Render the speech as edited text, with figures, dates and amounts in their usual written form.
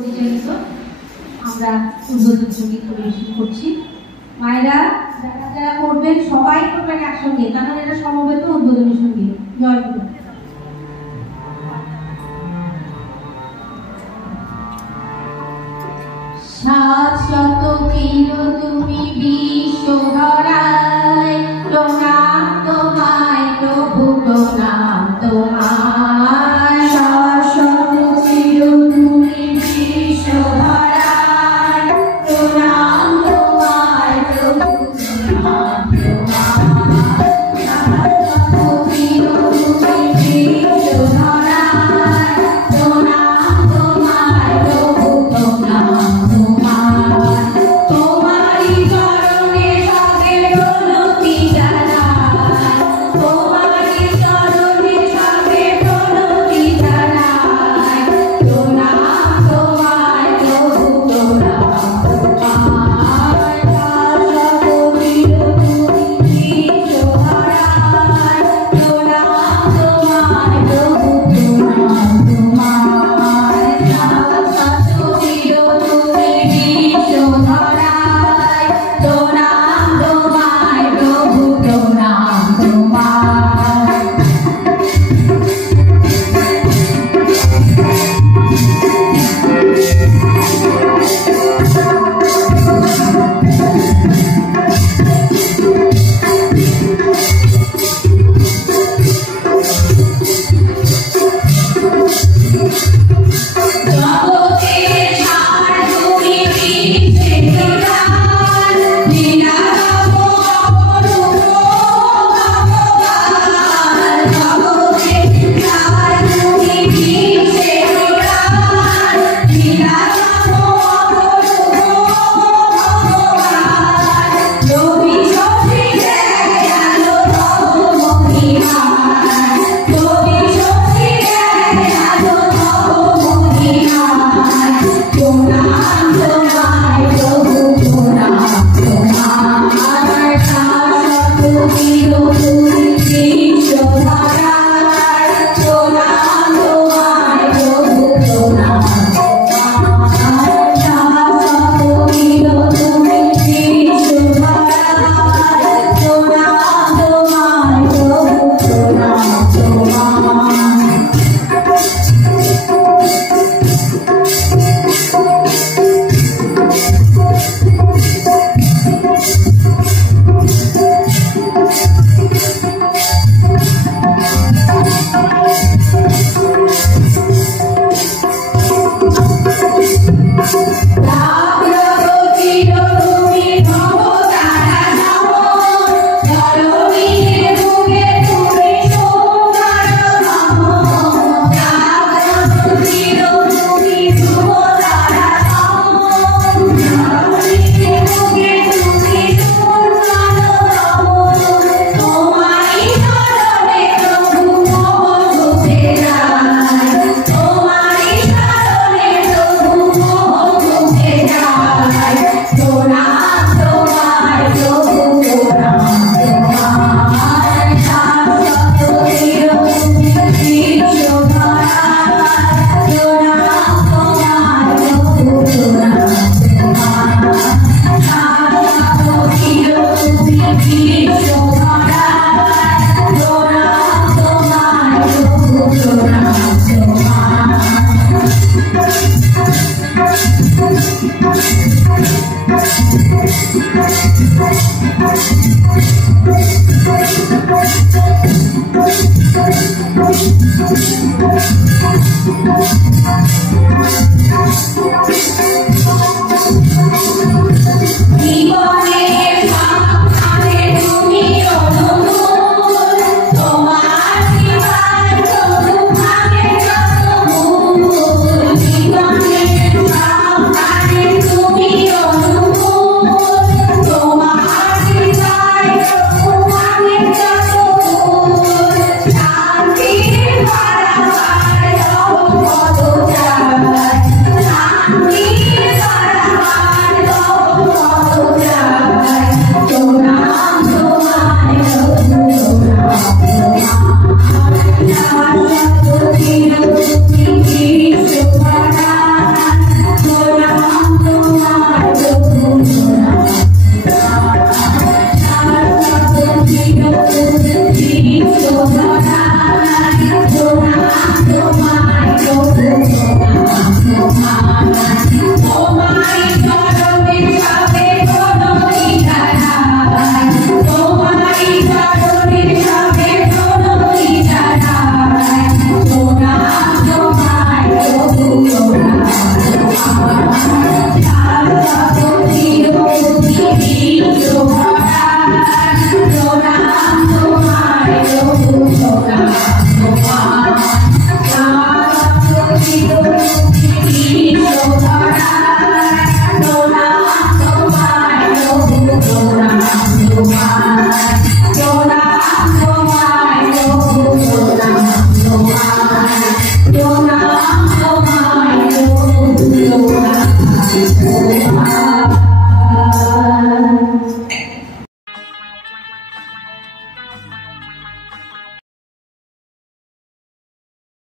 পরিচালিত আমরা উদ্বোধন সঙ্গীত পরিবেশন করছি। মায়েরা যারা যারা করবেন সবাই করবেন একসঙ্গে, কারণ এটা সমবেত উদ্বোধনী সঙ্গীত। জয় গুরু। সাত শত কিলো তুমি বিশ্বধরায়, প্রণাম তোমায় প্রভু, প্রণাম তোমায়। সাত শত কিলো তুমি বিশ্বধরায়, প্রণাম তোমায় প্রভু, প্রণাম তোমায়। সাত শত কিলো তুমি বিশ্বধরায়, প্রণাম তোমায় প্রভু, প্রণাম। তোমারি চরণে সবে প্রণতি জানাই, তোমারি চরণে সবে প্রণতি জানাই। প্রণাম তোমায় প্রভু, প্রণাম তোমায়। সর্ববিদ তুমি বিশ্বধরায়, প্রণাম তোমায় প্রভু, প্রণাম তোমায়। সর্ববিদ তুমি বিশ্বধরায়, প্রণাম তোমায় প্রভু, প্রণাম তোমায়। জগতের সার তুমি বিশ্বধরায়, লীলারব অপরূপ ভগবান। জগতের সার তুমি বিশ্বধরায়, লীলারব অপরূপ ভগবান। রবি শশী দয়াল তব মহিমায়, রবি শশী দয়াল তব মহিমায়। প্রণাম তোমায় প্রভু, প্রণাম তোমায়। সাত শত কিলো তুমি বিশ্বধরায়, প্রণাম তোমায় প্রভু, প্রণাম তোমায়। সাত শত কিলো তুমি বিশ্বধরায়, প্রণাম তোমায় প্রভু, প্রণাম তোমায়। রাব্রবতীর তুমি ভবতারা নম, ধরণীর বুকে তুমি সুন্দর ধাম। রাব্রবতীর তুমি ভবতারা নম, ধরণীর বুকে তুমি সুন্দর ধাম। তোমারি চরণে প্রভু মম ঘুচে যায়, তোমারি চরণে প্রভু মম ঘুচে যায়। প্রণাম তোমায় প্রভু, প্রণাম তোমায়। সাত শত কিলো তুমি বিশ্বধরায়, প্রণাম তোমায় প্রভু, প্রণাম তোমায়। সাত শত কিলো তুমি বিশ্বধরায়, প্রণাম তোমায় প্রভু, প্রণাম তোমায়। জীবনের সামনে তুমি অনুকূল, তোমার জীবন প্রভু ভাবে যত মূল। জীবনের সামনে তুমি You're